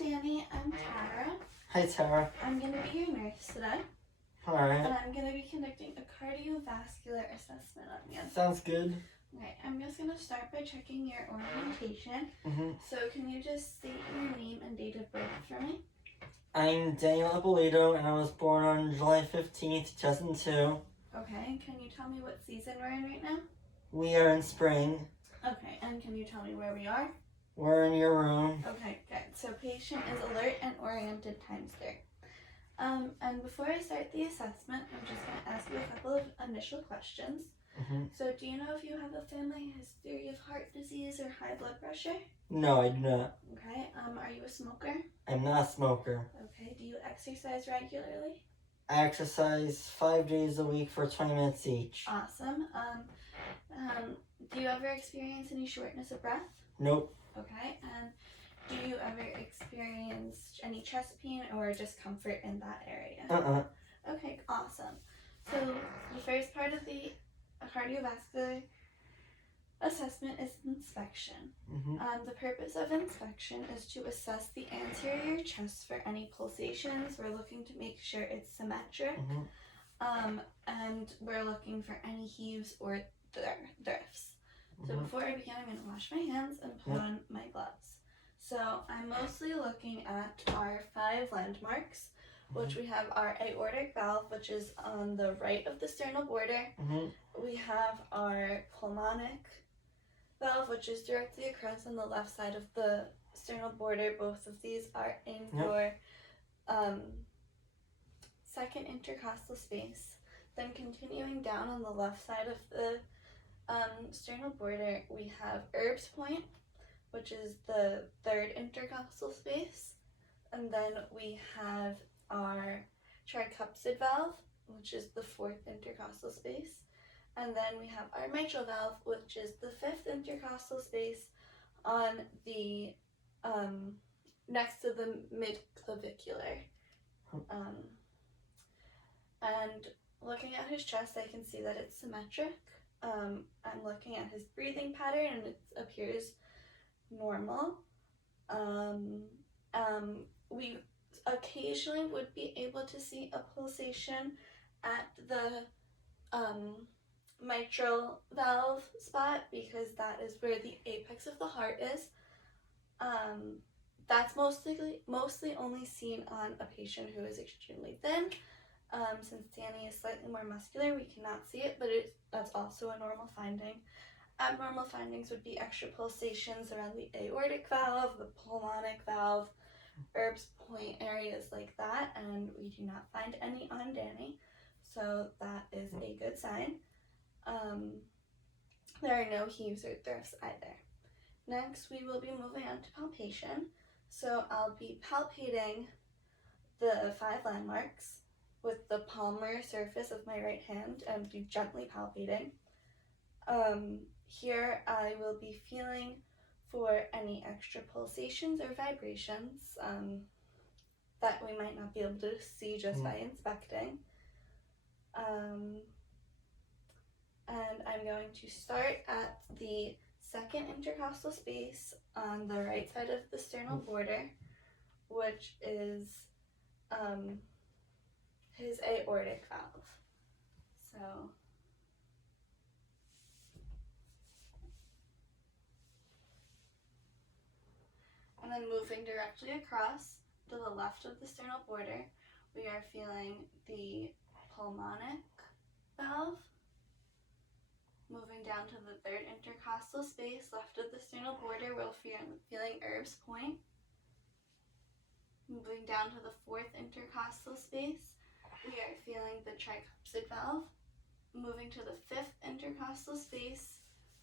Danny, I'm Tara. Hi, Tara. I'm going to be your nurse today. Alright. And I'm going to be conducting a cardiovascular assessment on you. Sounds good. Okay, I'm just going to start by checking your orientation. So can you just state your name and date of birth for me? I'm Daniel Ippolito, and I was born on July 15th, 2002. Okay, can you tell me what season we're in right now? We are in spring. Okay, and can you tell me where we are? We're in your room. Okay, good. So patient is alert and oriented times 3. And before I start the assessment, I'm just going to ask you a couple of initial questions. So do you know if you have a family history of heart disease or high blood pressure? No, I do not. Okay, are you a smoker? I'm not a smoker. Okay, do you exercise regularly? I exercise 5 days a week for 20 minutes each. Awesome. Do you ever experience any shortness of breath? Nope. Okay, and do you ever experience any chest pain or discomfort in that area? Okay, awesome. So the first part of the cardiovascular assessment is inspection. The purpose of inspection is to assess the anterior chest for any pulsations. We're looking to make sure it's symmetric, and we're looking for any heaves or drifts. So before I begin, I'm going to wash my hands and put on my gloves. So I'm mostly looking at our 5 landmarks, which we have our aortic valve, which is on the right of the sternal border. We have our pulmonic valve, which is directly across on the left side of the sternal border. Both of these are in your second intercostal space. Then continuing down on the left side of the sternal border, we have Erb's point, which is the 3rd intercostal space. And then we have our tricuspid valve, which is the 4th intercostal space. And then we have our mitral valve, which is the 5th intercostal space on the next to the mid-clavicular. And looking at his chest, I can see that it's symmetric. I'm looking at his breathing pattern and it appears normal. We occasionally would be able to see a pulsation at the mitral valve spot because that is where the apex of the heart is. That's mostly only seen on a patient who is extremely thin. Since Danny is slightly more muscular, we cannot see it, but that's also a normal finding. Abnormal findings would be extra pulsations around the aortic valve, the pulmonic valve, Erb's point, areas like that, and we do not find any on Danny, so that is a good sign. There are no heaves or thrifts either. Next, we will be moving on to palpation. So I'll be palpating the 5 landmarks with the palmar surface of my right hand and be gently palpating. Here I will be feeling for any extra pulsations or vibrations that we might not be able to see just by inspecting. And I'm going to start at the 2nd intercostal space on the right side of the sternal border, which is his aortic valve. So and then moving directly across to the left of the sternal border, we are feeling the pulmonic valve. Moving down to the 3rd intercostal space, left of the sternal border, we're feeling Erb's point. Moving down to the 4th intercostal space, we are feeling the tricuspid valve. Moving to the 5th intercostal space,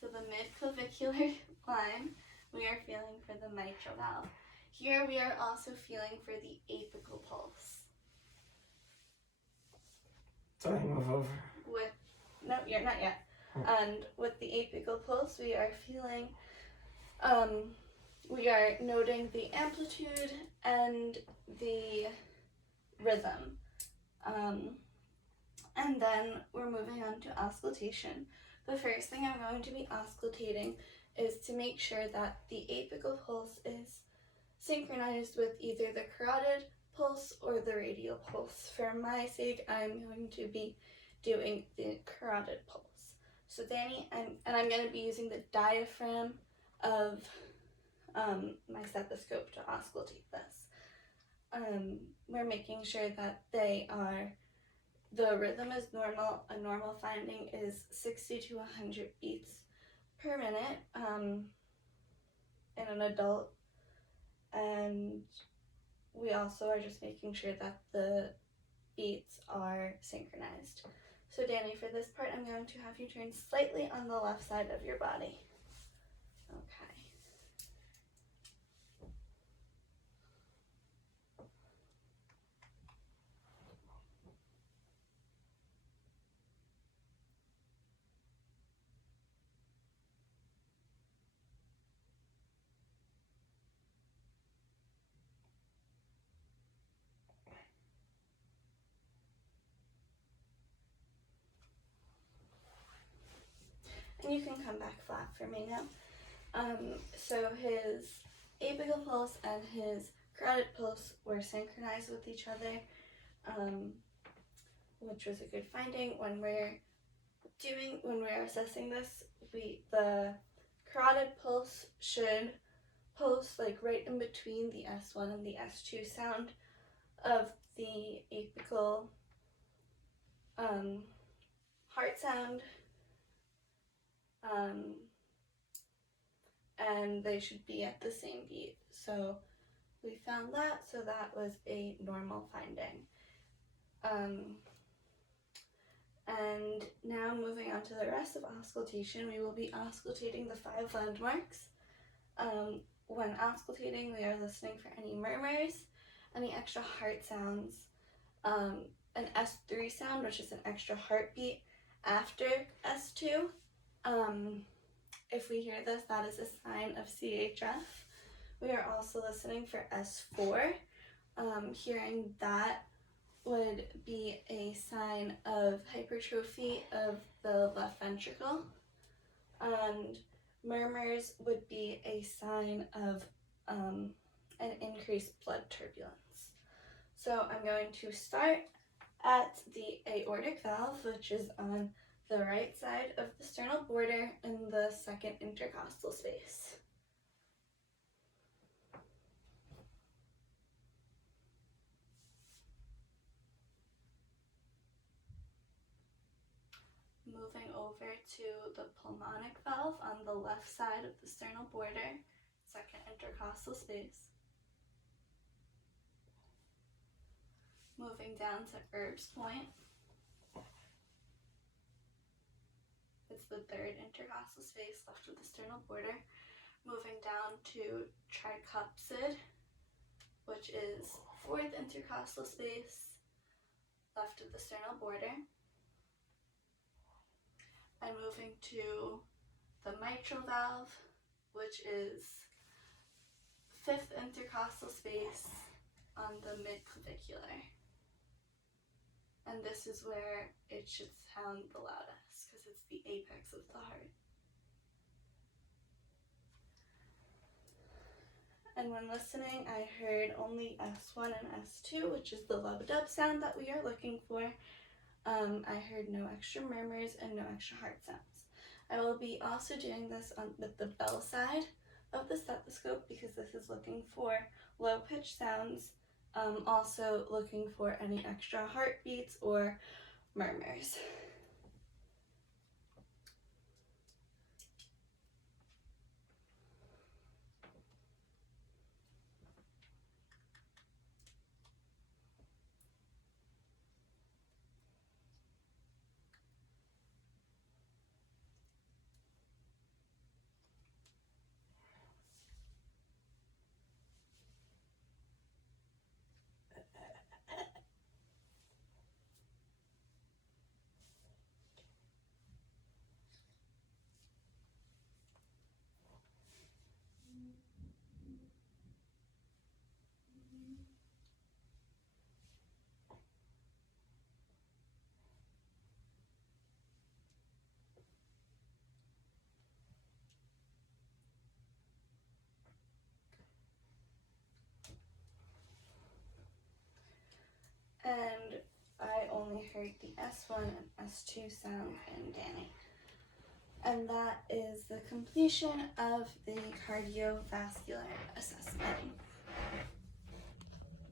to the mid-clavicular line, we are feeling for the mitral valve. Here we are also feeling for the apical pulse. Sorry, move over. No, you're not yet. And with the apical pulse, we are feeling, we are noting the amplitude and the rhythm. And then we're moving on to auscultation. The first thing I'm going to be auscultating is to make sure that the apical pulse is synchronized with either the carotid pulse or the radial pulse. For my sake, I'm going to be doing the carotid pulse. So Danny, I'm going to be using the diaphragm of my stethoscope to auscultate this. We're making sure that the rhythm is normal. A normal finding is 60 to 100 beats per minute in an adult. And we also are just making sure that the beats are synchronized. So Danny, for this part, I'm going to have you turn slightly on the left side of your body. Okay. And you can come back flat for me now. So his apical pulse and his carotid pulse were synchronized with each other, which was a good finding. When we're assessing this, the carotid pulse should pulse like right in between the S1 and the S2 sound of the apical heart sound. And they should be at the same beat. So we found that, so that was a normal finding. And now moving on to the rest of auscultation, we will be auscultating the 5 landmarks. When auscultating, we are listening for any murmurs, any extra heart sounds, an S3 sound, which is an extra heartbeat after S2. If we hear this, that is a sign of CHF. We are also listening for S4. Hearing that would be a sign of hypertrophy of the left ventricle. And murmurs would be a sign of an increased blood turbulence. So I'm going to start at the aortic valve, which is on the right side of the sternal border in the second intercostal space. Moving over to the pulmonic valve on the left side of the sternal border, second intercostal space. Moving down to Erb's point. It's the third intercostal space left of the sternal border. Moving down to tricuspid, which is fourth intercostal space left of the sternal border. And moving to the mitral valve, which is fifth intercostal space on the midclavicular. And this is where it should sound the loudest because it's the apex of the heart. And when listening, I heard only S1 and S2, which is the lub-dub sound that we are looking for. I heard no extra murmurs and no extra heart sounds. I will be also doing this with the bell side of the stethoscope because this is looking for low-pitched sounds, also looking for any extra heartbeats or murmurs. heard the S1 and S2 sound in Danny. And that is the completion of the cardiovascular assessment.